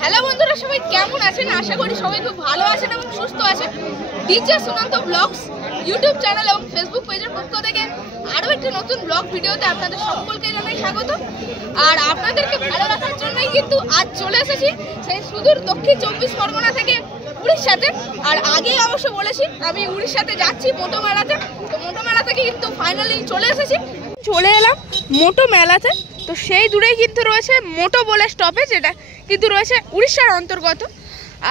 Hello বন্ধুরা, সবাই কেমন আছেন? আশা করি সবাই খুব ভালো আছেন এবং সুস্থ আছেন। DJ Sunanta vlogs YouTube channel এবং ফেসবুক পেজের পক্ষ থেকে আরও একটি নতুন ব্লগ ভিডিওতে আপনাদের সকলকে জানাই স্বাগত। আর আপনাদেরকে ভালো রাখার জন্যই কিন্তু আজ চলে এসেছি সেই সুদূর দক্ষিণ 24 পরগনা থেকে উড়িষ্যাতে। আর আগেই অবশ্য বলেছি আমি উড়িষ্যাতে যাচ্ছি মোটো মেলাতে। তো মোটো মেলা থেকে কিন্তু ফাইনালি চলে এলাম মোটো মেলাতে। তো সেই দূরেই কিন্তু রয়েছে মোটো বলে স্টপেজ, এটা কিন্তু রয়েছে উড়িষ্যার অন্তর্গত।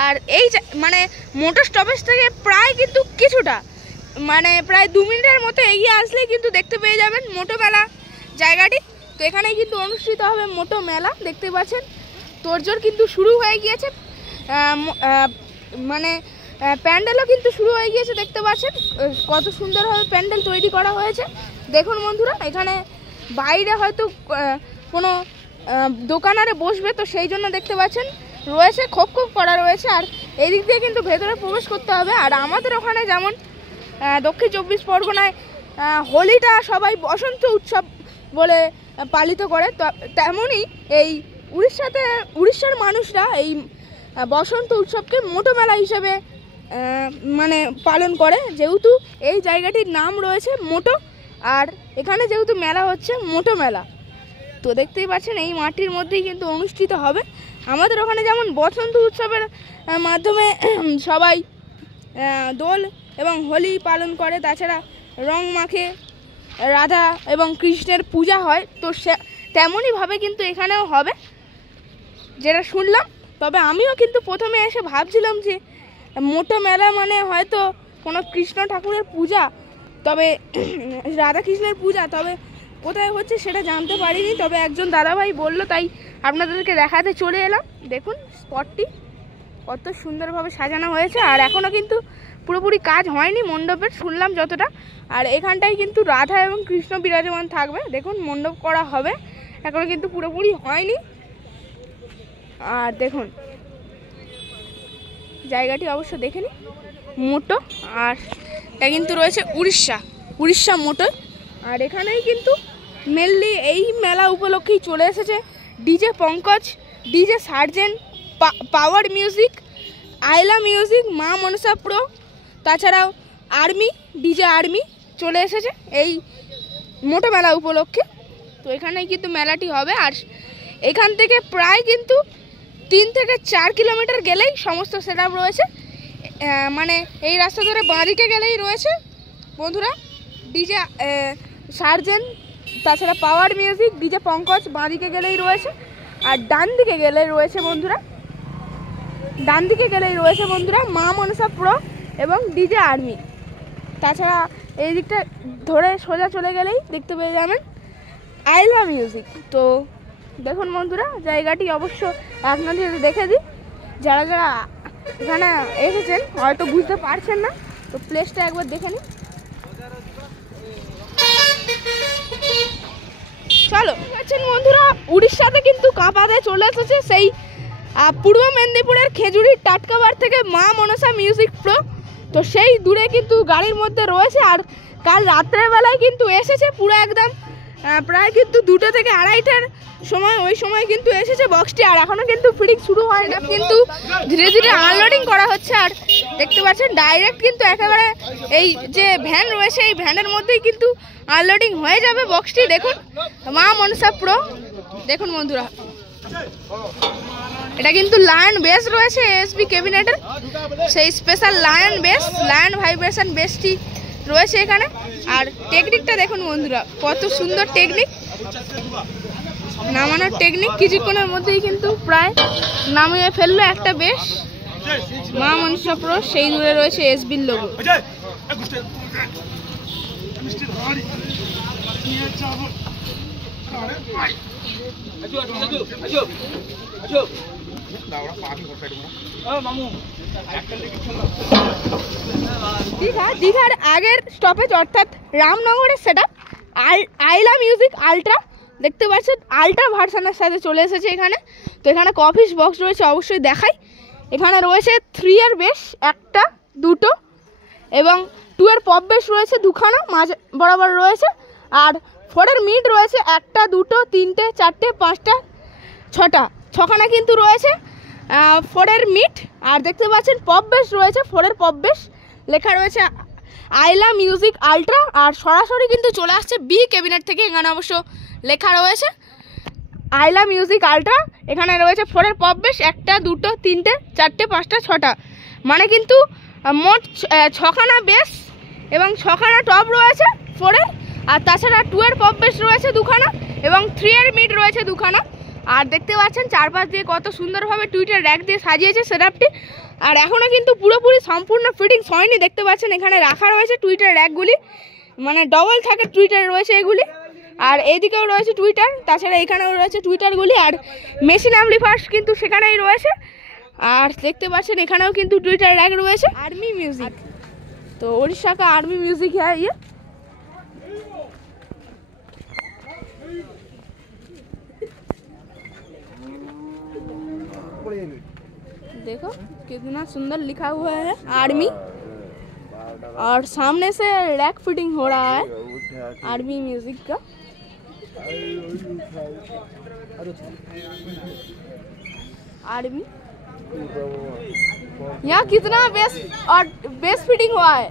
আর এই মানে মোটো স্টপেজ থেকে প্রায় কিন্তু কিছুটা মানে প্রায় 2 মিনিটের মতো এগিয়ে আসলেই কিন্তু দেখতে পেয়ে যাবেন মোটো মেলা জায়গাটি। তো এখানেই কিন্তু অনুষ্ঠিত হবে মোটো মেলা। দেখতে পাচ্ছেন তোড়জোড় কিন্তু শুরু হয়ে গিয়েছে, মানে প্যান্ডেলও কিন্তু শুরু হয়ে গিয়েছে। দেখতে পাচ্ছেন কত সুন্দরভাবে প্যান্ডেল তৈরি করা হয়েছে। দেখুন বন্ধুরা, এখানে বাইরে হয়তো কোনো দোকান আরে বসবে, তো সেই জন্য দেখতে পাচ্ছেন রয়েছে খোপ খোপ করা রয়েছে। আর এই দিক দিয়ে কিন্তু ভেতরে প্রবেশ করতে হবে। আর আমাদের ওখানে যেমন দক্ষিণ 24 পরগনায় হোলিটা সবাই বসন্ত উৎসব বলে পালিত করে, তেমনই এই উড়িষ্যার মানুষরা এই বসন্ত উৎসবকে মোটো মেলা হিসেবে মানে পালন করে, যেহেতু এই জায়গাটির নাম রয়েছে মোটো। আর এখানে যেহেতু মেলা হচ্ছে মোটো মেলা, তো দেখতেই পাচ্ছেন এই মাটির মধ্যেই কিন্তু অনুষ্ঠিত হবে। আমাদের ওখানে যেমন বসন্ত উৎসবের মাধ্যমে সবাই দোল এবং হোলি পালন করে, তাছাড়া রং মাখে, রাধা এবং কৃষ্ণের পূজা হয়, তো তেমনইভাবে কিন্তু এখানেও হবে যেটা শুনলাম। তবে আমিও কিন্তু প্রথমে এসে ভাবছিলাম যে মোটো মেলা মানে হয়তো কোনো কৃষ্ণ ঠাকুরের পূজা, তবে রাধা কৃষ্ণের পূজা, তবে কোথায় হচ্ছে সেটা জানতে পারিনি। তবে একজন দাদাভাই বলল, তাই আপনাদেরকে দেখাতে চলে এলাম। দেখুন স্পটটি কত সুন্দরভাবে সাজানো হয়েছে। আর এখনও কিন্তু পুরোপুরি কাজ হয়নি মণ্ডপের, শুনলাম যতটা। আর এখানটায় কিন্তু রাধা এবং কৃষ্ণ বিরাজমান থাকবে। দেখুন মণ্ডপ করা হবে, এখনও কিন্তু পুরোপুরি হয়নি। আর দেখুন জায়গাটি অবশ্য দেখে নিন, মোটো। আর এটা কিন্তু রয়েছে উড়িষ্যা মোটো। আর এখানেই কিন্তু মেনলি এই মেলা উপলক্ষেই চলে এসেছে DJ Pankaj, DJ sergeant, power music, Aila music, মা মনসা প্রো, তাছাড়াও ডিজে আর্মি চলে এসেছে এই মোটো মেলা উপলক্ষে। তো এখানেই কিন্তু মেলাটি হবে। আর এখান থেকে প্রায় কিন্তু 3 থেকে 4 কিলোমিটার গেলেই সমস্ত সেট আপ রয়েছে। মানে এই রাস্তা ধরে বাঁদিকে গেলেই রয়েছে বন্ধুরা ডিজে সার্জেন্ট, তাছাড়া পাওয়ার মিউজিক, ডিজে পঙ্কজ বাঁদিকে গেলেই রয়েছে। আর ডান দিকে গেলেই রয়েছে বন্ধুরা মা মনসা প্রো এবং ডিজে আর্মি। তাছাড়া এই দিকটা ধরে সোজা চলে গেলেই দেখতে পেয়ে যাবেন আইলা মিউজিক। তো দেখুন বন্ধুরা, জায়গাটি অবশ্য এক নজরে দেখে দিই। যারা এখানে এসেছেন হয়তো বুঝতে পারছেন না, তো প্লেসটা একবার দেখে নিন। চলো দেখছেন বন্ধুরা, উড়িষ্যাতে কিন্তু কাঁপাতে চলে এসেছে সেই পূর্ব মেদিনীপুরের খেজুরির টাটকাবার থেকে মা মনসা মিউজিক প্রো। তো সেই দূরে কিন্তু গাড়ির মধ্যে রয়েছে। আর কাল রাত্রের বেলায় কিন্তু এসেছে পুরো একদম প্রায় কিন্তু 2টা থেকে 2:30টার সময়, ওই সময় কিন্তু এসেছে বক্সটি। আর এখনও কিন্তু ফিটিং শুরু হয় না, কিন্তু ধীরে ধীরে আনলোডিং করা হচ্ছে। আর দেখতে পাচ্ছেন ডাইরেক্ট কিন্তু একেবারে এই যে ভ্যান রয়েছে এই ভ্যানের মধ্যেই কিন্তু আনলোডিং হয়ে যাবে বক্সটি। দেখুন মা মনসা প্রো, দেখুন বন্ধুরা, এটা কিন্তু লায়ন বেস রয়েছে এসবি ক্যাবিনেটের, সেই স্পেশাল লায়ন ভাইব্রেশন বেসটি রয়েছে এখানে। আর টেকনিকটা দেখুন বন্ধুরা, কত সুন্দর টেকনিক, নামানোর টেকনিক। কিছুক্ষণের মধ্যেই কিন্তু প্রায় নামিয়ে ফেললো একটা বেস মা মনসা প্রো। সেই দূরে রয়েছে এসবির লোগো। দীঘার আগের স্টপেজ অর্থাৎ রামনগরের সেটআপ আইলা মিউজিক আলট্রা, দেখতে পাচ্ছেন আলট্রা ভার্সনের সাথে চলে এসেছে এখানে। তো এখানে কফিস বক্স রয়েছে, অবশ্যই দেখাই। এখানে রয়েছে 3 এর বেস 1টা 2টো এবং 2 এর পপ বেস রয়েছে 2খানা মাঝ বরাবর রয়েছে। আর 4 এর মিড রয়েছে 1টা 2টো 3টে 4টে 5টা 6টা 6খানা কিন্তু রয়েছে। ফোরের মিট, আর দেখতে পাচ্ছেন পপ বেস রয়েছে, ফোরের পপ বেস লেখা রয়েছে আইলা মিউজিক আলট্রা। আর সরাসরি কিন্তু চলে আসছে বি ক্যাবিনেট থেকে, এখানে অবশ্য লেখা রয়েছে আইলা মিউজিক আলট্রা। এখানে রয়েছে ফোরের পপ বেস 1টা 2টো 3টে 4টে 5টা 6টা, মানে কিন্তু মোট 6খানা বেস এবং 6খানা টপ রয়েছে ফোরের। আর তাছাড়া 2 এর পপ বেস রয়েছে 2খানা এবং 3 এর মিড রয়েছে 2খানা। আর দেখতে পাচ্ছেন চারপাশ দিয়ে কত সুন্দরভাবে টুইটার র্যাক দিয়ে সাজিয়েছে সেটআপটি। আর এখনও কিন্তু পুরোপুরি সম্পূর্ণ ফিটিংস হয়নি। দেখতে পাচ্ছেন এখানে রাখা রয়েছে টুইটার র্যাকগুলি, মানে ডবল থাকে টুইটার রয়েছে এগুলি। আর এইদিকেও রয়েছে টুইটার, তাছাড়া এখানেও রয়েছে টুইটারগুলি। আর মেশিন অ্যাম্পলিফায়ার কিন্তু সেখানেই রয়েছে। আর দেখতে পাচ্ছেন এখানেও কিন্তু টুইটার র্যাক রয়েছে। आर्मी म्यूजिक, तो उड़ीसा का आर्मी म्यूजिक है ये। देखो कितना सुंदर लिखा हुआ है आर्मी, और सामने से रैक फिटिंग हो रहा है आर्मी म्यूजिक का। आर्मी यहाँ कितना बेस और बेस फिटिंग हुआ है,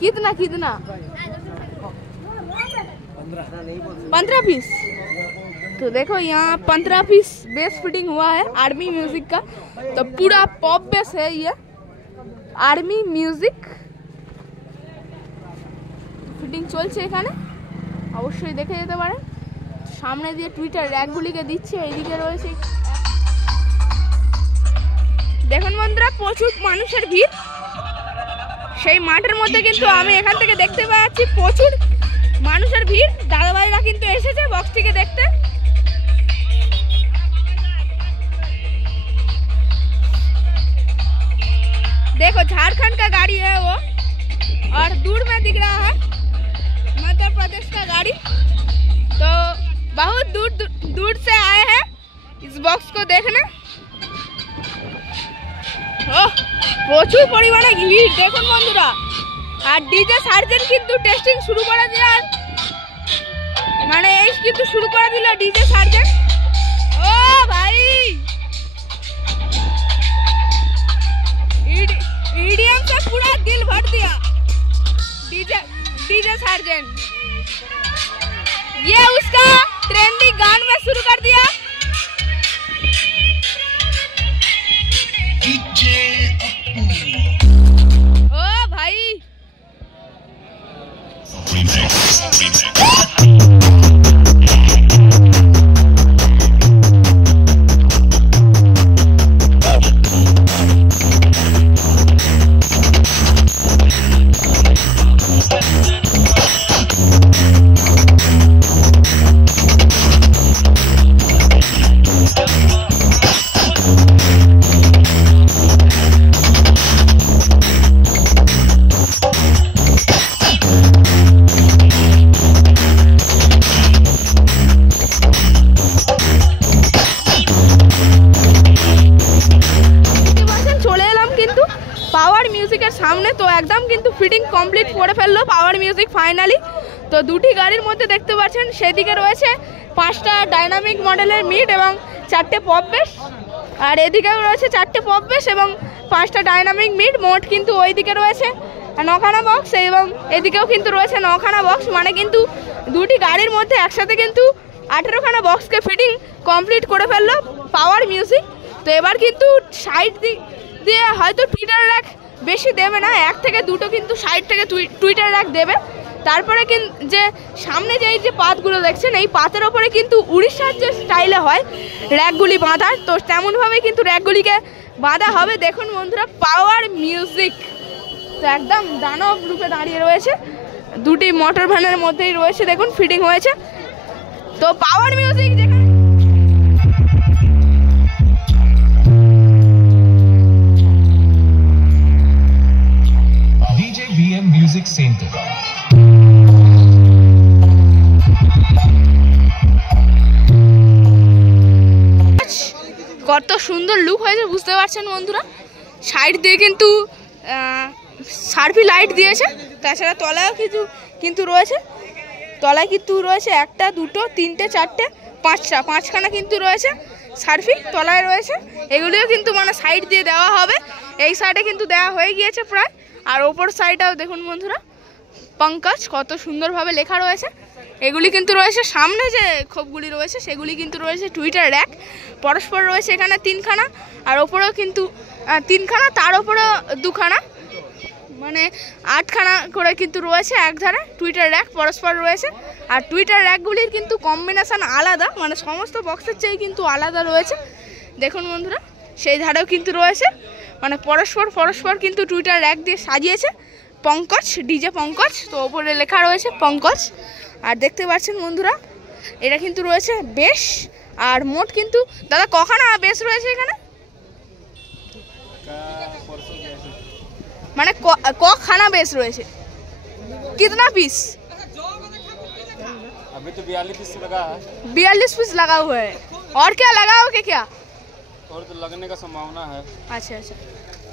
कितना 15 पीस। तो देखो यहाँ 15 पीस बेस फिटिंग हुआ है आर्मी म्यूजिक का। तो पूरा पॉप बेस है ये आर्मी म्यूजिक। फिटिंग চলছে এখানে, অবশ্যই দেখে যেতে পারেন। সামনে দিয়ে টুইটার র্যাকগুলিকে দিচ্ছে, এইদিকে রয়েছে। দেখুন বন্ধুরা প্রচুর মানুষের ভিড় সেই মাঠের মধ্যে, কিন্তু আমি এখান থেকে দেখতে পাচ্ছি প্রচুর মানুষের ভিড়। দাদাভাইরা কিন্তু এসেছে বক্সটিকে দেখতে। देखो झारखंड का गाड़ी है वो, और दूर में दिख रहा है मध्य प्रदेश का गाड़ी। तो बहुत दूर से आए हैं इस बॉक्स को देखने। প্রচুর পরিমাণে ভিড় দেখুন বন্ধুরা। আর ডিজে সার্জেন কিন্তু টেস্টিং শুরু করে দিল, মানে এই কিন্তু শুরু করে দিল ডিজে সার্জেন। ও ভাই ईडीएम से पूरा दिल भर दिया डीजे सार्जेंट। ये उसका ट्रेंडिंग गान में शुरू कर दिया। ओ भाई সামনে। তো একদম কিন্তু ফিটিং কমপ্লিট করে ফেললো পাওয়ার মিউজিক ফাইনালি। তো দুটি গাড়ির মধ্যে দেখতে পাচ্ছেন সেদিকে রয়েছে 5টা ডাইনামিক মডেলের মিড এবং 4টে পপ বেস, আর এদিকেও রয়েছে 4টে পপ বেস এবং 5টা ডাইনামিক মিড। মোট কিন্তু ওইদিকে রয়েছে 9খানা বক্স এবং এদিকেও কিন্তু রয়েছে 9খানা বক্স, মানে কিন্তু দুটি গাড়ির মধ্যে একসাথে কিন্তু 18খানা বক্সকে ফিটিং কমপ্লিট করে ফেললো পাওয়ার মিউজিক। তো এবার কিন্তু সাইড দিয়ে হয়তো টুইটার র্যাক বেশি দেবে না, 1 থেকে 2টো কিন্তু সাইড থেকে টুইটার র্যাক দেবে। তারপরে কিন্তু যে সামনে যে এই যে পাতগুলো দেখছেন, এই পাতের ওপরে কিন্তু উড়িষ্যার যে স্টাইলে হয় র্যাকগুলি বাঁধার, তো তেমনভাবে কিন্তু র্যাকগুলিকে বাঁধা হবে। দেখুন বন্ধুরা পাওয়ার মিউজিক তো একদম দানব রূপে দাঁড়িয়ে রয়েছে, দুটি মোটর ভ্যানের মধ্যেই রয়েছে। দেখুন ফিটিং হয়েছে। তো পাওয়ার মিউজিক যেখানে Music Center। কত সুন্দর লুক হয়েছে বুঝতে পারছেন বন্ধুরা। সাইড দিয়ে কিন্তু সার্ভি লাইট দিয়েছে, তাছাড়া তলায়ও কিন্তু রয়েছে, তলায় কিন্তু রয়েছে 1টা 2টো 3টে 4টে পাঁচখানা কিন্তু রয়েছে সার্ফি তলায় রয়েছে, এগুলিও কিন্তু মানে সাইড দিয়ে দেওয়া হবে। এই সাইডে কিন্তু দেওয়া হয়ে গিয়েছে প্রায়। আর ওপর সাইডটাও দেখুন বন্ধুরা, পঙ্কজ কত সুন্দরভাবে লেখা রয়েছে। এগুলি কিন্তু রয়েছে সামনে যে খোপগুলি রয়েছে সেগুলি কিন্তু রয়েছে টুইটার র্যাক, পরস্পর রয়েছে এখানে 3খানা, আর ওপরেও কিন্তু 3খানা, তার ওপরেও 2খানা, মানে 8খানা করে কিন্তু রয়েছে এক ধারে টুইটার র্যাক পরস্পর রয়েছে। আর টুইটার র্যাকগুলির কিন্তু কম্বিনেশান আলাদা, মানে সমস্ত বক্সের চেয়ে কিন্তু আলাদা রয়েছে। দেখুন বন্ধুরা, সেই ধারেও কিন্তু রয়েছে, মানে পরস্পর কিন্তু টুইটার র্যাক দিয়ে সাজিয়েছে পঙ্কজ, ডিজে পঙ্কজ। তো ওপরে লেখা রয়েছে পঙ্কজ। আর দেখতে পাচ্ছেন বন্ধুরা, এটা কিন্তু রয়েছে বেশ। আর মোট কিন্তু দাদা কখানা বেশ রয়েছে এখানে, মানে কখানা বেশ রয়েছে, कितना पीस? अभी तो 42 पीस लगा है। 42 पीस लगा हुआ है। और क्या लगाओगे क्या? और तो लगने का संभावना है। আচ্ছা আচ্ছা,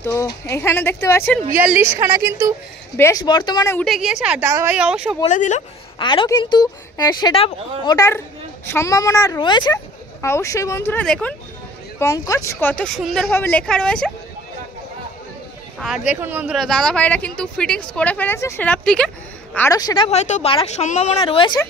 তো এখানে দেখতে পাচ্ছেন 42খানা কিন্তু বেশ বর্তমানে উঠে গিয়েছে। আর দাদাভাই অবশ্য বলে দিল আরও কিন্তু সেটা ওটার সম্ভাবনা রয়েছে অবশ্যই। বন্ধুরা দেখুন পঙ্কজ কত সুন্দরভাবে লেখা রয়েছে। আর দেখুন বন্ধুরা, দাদাভাইরা কিন্তু ফিটিংস করে ফেলেছে সেটআপটিকে, আরও সেটআপ হয়তো বাড়ার সম্ভাবনা রয়েছে।